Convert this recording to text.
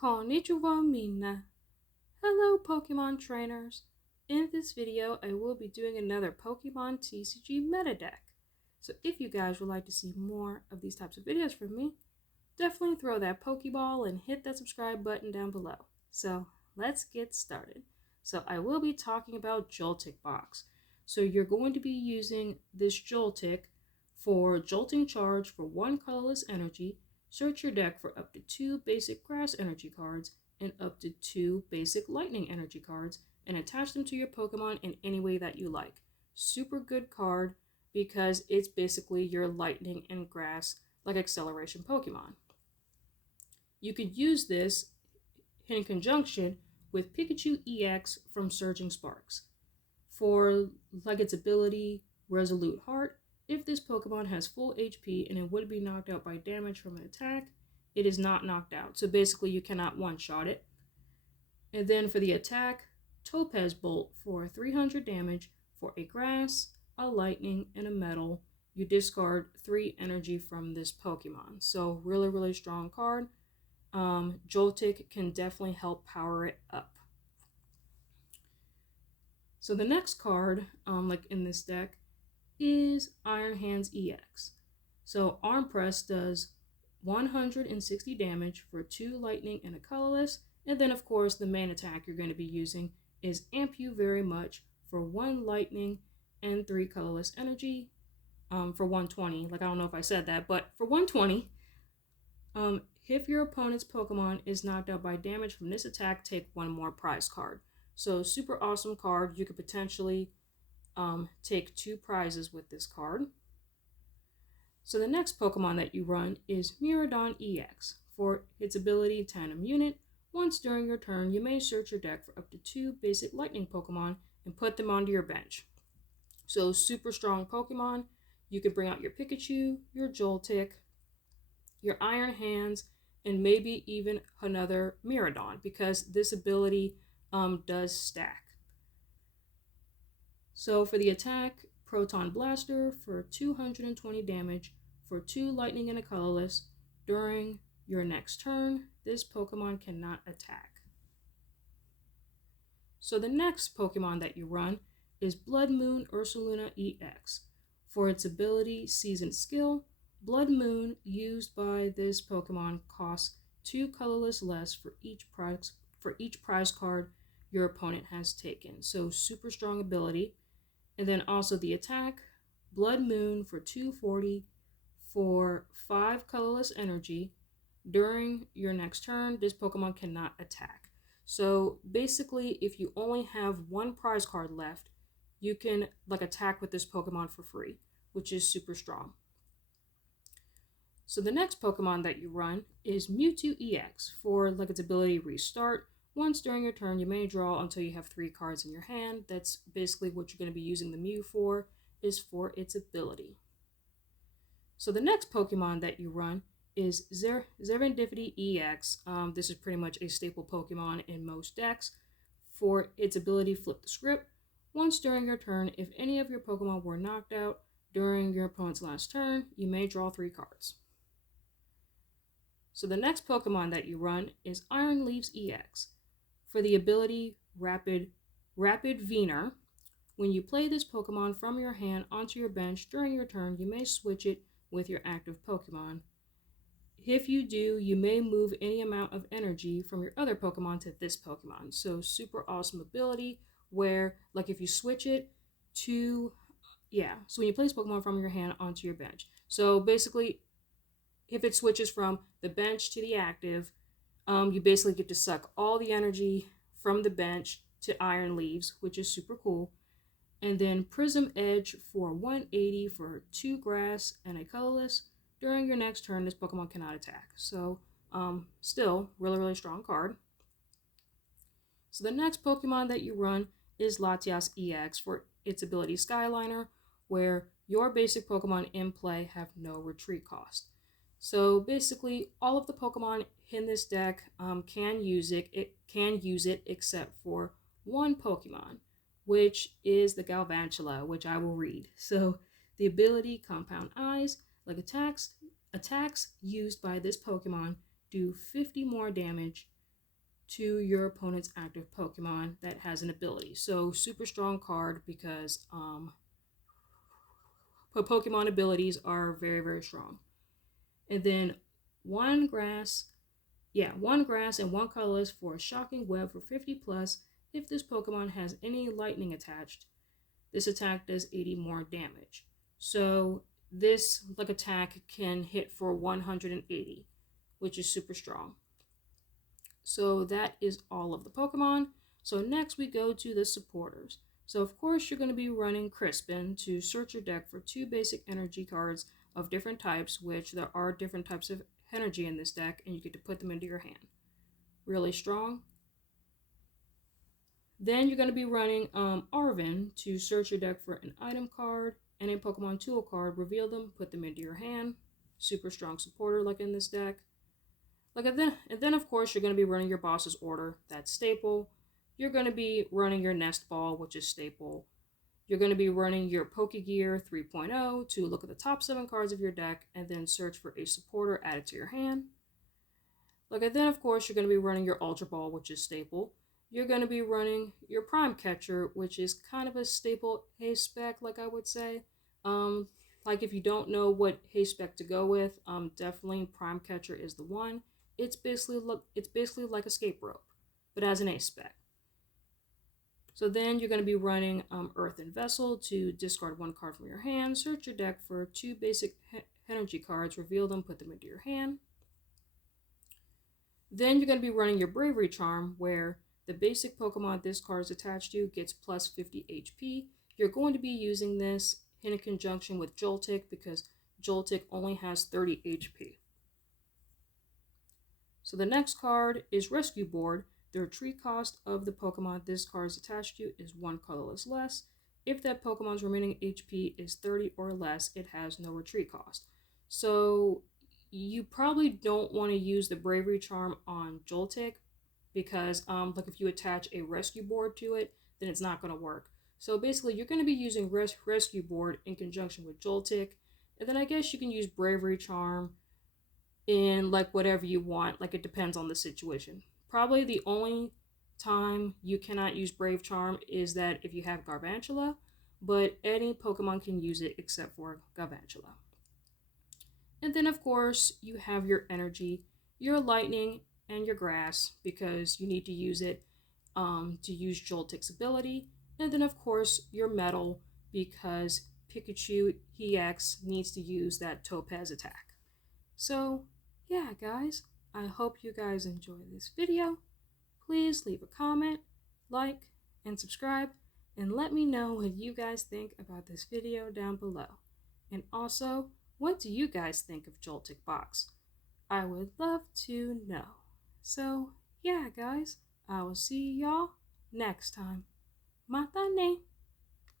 Konnichiwa minna. Hello Pokemon trainers. In this video, I will be doing another Pokemon TCG meta deck. So if you guys would like to see more of these types of videos from me, definitely throw that Pokeball and hit that subscribe button down below. So let's get started. So I will be talking about Joltik box. So you're going to be using this Joltik for Jolting Charge for 1 colorless energy. Search your deck for up to 2 basic grass energy cards and up to 2 basic lightning energy cards and attach them to your Pokemon in any way that you like. Super good card because it's basically your lightning and grass like acceleration Pokemon. You could use this in conjunction with Pikachu EX from Surging Sparks. For like its ability Resolute Heart, if this Pokemon has full HP and it would be knocked out by damage from an attack, it is not knocked out. So basically you cannot one-shot it. And then for the attack, Topaz Bolt for 300 damage for a grass, a lightning, and a metal. You discard 3 energy from this Pokemon. So really strong card. Joltik can definitely help power it up. So the next card, like in this deck, is Iron Hands EX. So Arm Press does 160 damage for 2 lightning and a colorless, and then of course the main attack you're going to be using is Amp You Very Much for 1 lightning and 3 colorless energy for 120. Like I don't know if I said that, but for 120, if your opponent's Pokemon is knocked out by damage from this attack, take 1 more prize card. So super awesome card. You could potentially take 2 prizes with this card. So the next Pokemon that you run is Miraidon EX. For its ability Tandem Unit, once during your turn, you may search your deck for up to 2 basic lightning Pokemon and put them onto your bench. So super strong Pokemon. You could bring out your Pikachu, your Joltik, your Iron Hands, and maybe even another Miraidon because this ability does stack. So for the attack, Proton Blaster for 220 damage for 2 lightning and a colorless. During your next turn, this Pokemon cannot attack. So the next Pokemon that you run is Blood Moon Ursaluna EX. For its ability Seasoned Skill, Blood Moon used by this Pokemon costs 2 colorless less for each prize card your opponent has taken. So super strong ability. And then also the attack, Blood Moon for 240 for 5 colorless energy. During your next turn, this Pokemon cannot attack. So basically, if you only have 1 prize card left, you can like attack with this Pokemon for free, which is super strong. So the next Pokemon that you run is Mewtwo EX. For like its ability Restart, once during your turn, you may draw until you have 3 cards in your hand. That's basically what you're going to be using the Mew for, is for its ability. So the next Pokemon that you run is Serendipity EX. This is pretty much a staple Pokemon in most decks. For its ability Flip the Script, once during your turn, if any of your Pokemon were knocked out during your opponent's last turn, you may draw 3 cards. So the next Pokemon that you run is Iron Leaves EX. For the ability Rapid Vener, when you play this Pokemon from your hand onto your bench during your turn, you may switch it with your active Pokemon. If you do, you may move any amount of energy from your other Pokemon to this Pokemon. So super awesome ability where like if you switch it to, so when you place Pokemon from your hand onto your bench. So basically, if it switches from the bench to the active, you basically get to suck all the energy from the bench to Iron Leaves, which is super cool. And then Prism Edge for 180 for 2 grass and a colorless. During your next turn, this Pokemon cannot attack. So still really strong card. So the next Pokemon that you run is Latias EX for its ability Skyliner, where your basic Pokemon in play have no retreat cost. So basically, all of the Pokemon in this deck can use it except for 1 Pokemon, which is the Galvantula, which I will read. So the ability Compound Eyes, like attacks used by this Pokemon do 50 more damage to your opponent's active Pokemon that has an ability. So super strong card because Pokemon abilities are very, very strong. And then one grass, one grass and one colorless for a shocking web for 50 plus. If this Pokemon has any lightning attached, this attack does 80 more damage. So this attack can hit for 180, which is super strong. So that is all of the Pokemon. So next we go to the supporters. So of course you're going to be running Crispin to search your deck for 2 basic energy cards of different types, which there are different types of energy in this deck, and you get to put them into your hand. Really strong. Then you're going to be running Arvin to search your deck for an item card and a Pokemon tool card, reveal them, put them into your hand. Super strong supporter like in this deck. And then of course you're going to be running your boss's order, that's staple. You're going to be running your nest ball, which is staple. You're going to be running your Pokegear 3.0 to look at the top 7 cards of your deck and then search for a supporter added to your hand. And then of course you're going to be running your Ultra Ball, which is staple. You're going to be running your Prime Catcher, which is kind of a staple haste spec, like I would say. Like if you don't know what haste spec to go with, definitely Prime Catcher is the one. It's basically like Escape Rope, but as an ace spec. So then you're going to be running Earthen Vessel to discard 1 card from your hand, search your deck for 2 basic energy cards, reveal them, put them into your hand. Then you're going to be running your Bravery Charm, where the basic Pokemon this card is attached to gets plus 50 HP. You're going to be using this in conjunction with Joltik because Joltik only has 30 HP. So the next card is Rescue Board. The retreat cost of the Pokemon this card is attached to is 1 colorless less. If that Pokemon's remaining HP is 30 or less, it has no retreat cost. So you probably don't want to use the Bravery Charm on Joltik because if you attach a Rescue Board to it, then it's not going to work. So basically you're going to be using Rescue Board in conjunction with Joltik, and then I guess you can use Bravery Charm in whatever you want. It depends on the situation. Probably the only time you cannot use Brave Charm is that if you have Garvantula, but any Pokemon can use it except for Garvantula. And then of course you have your energy, your lightning, and your grass because you need to use it to use Joltik's ability. And then of course your metal because Pikachu EX needs to use that Topaz attack. So yeah guys, I hope you guys enjoyed this video. Please leave a comment, like, and subscribe, and let me know what you guys think about this video down below. And also, what do you guys think of Joltik Box? I would love to know. So yeah guys, I will see y'all next time. Matane!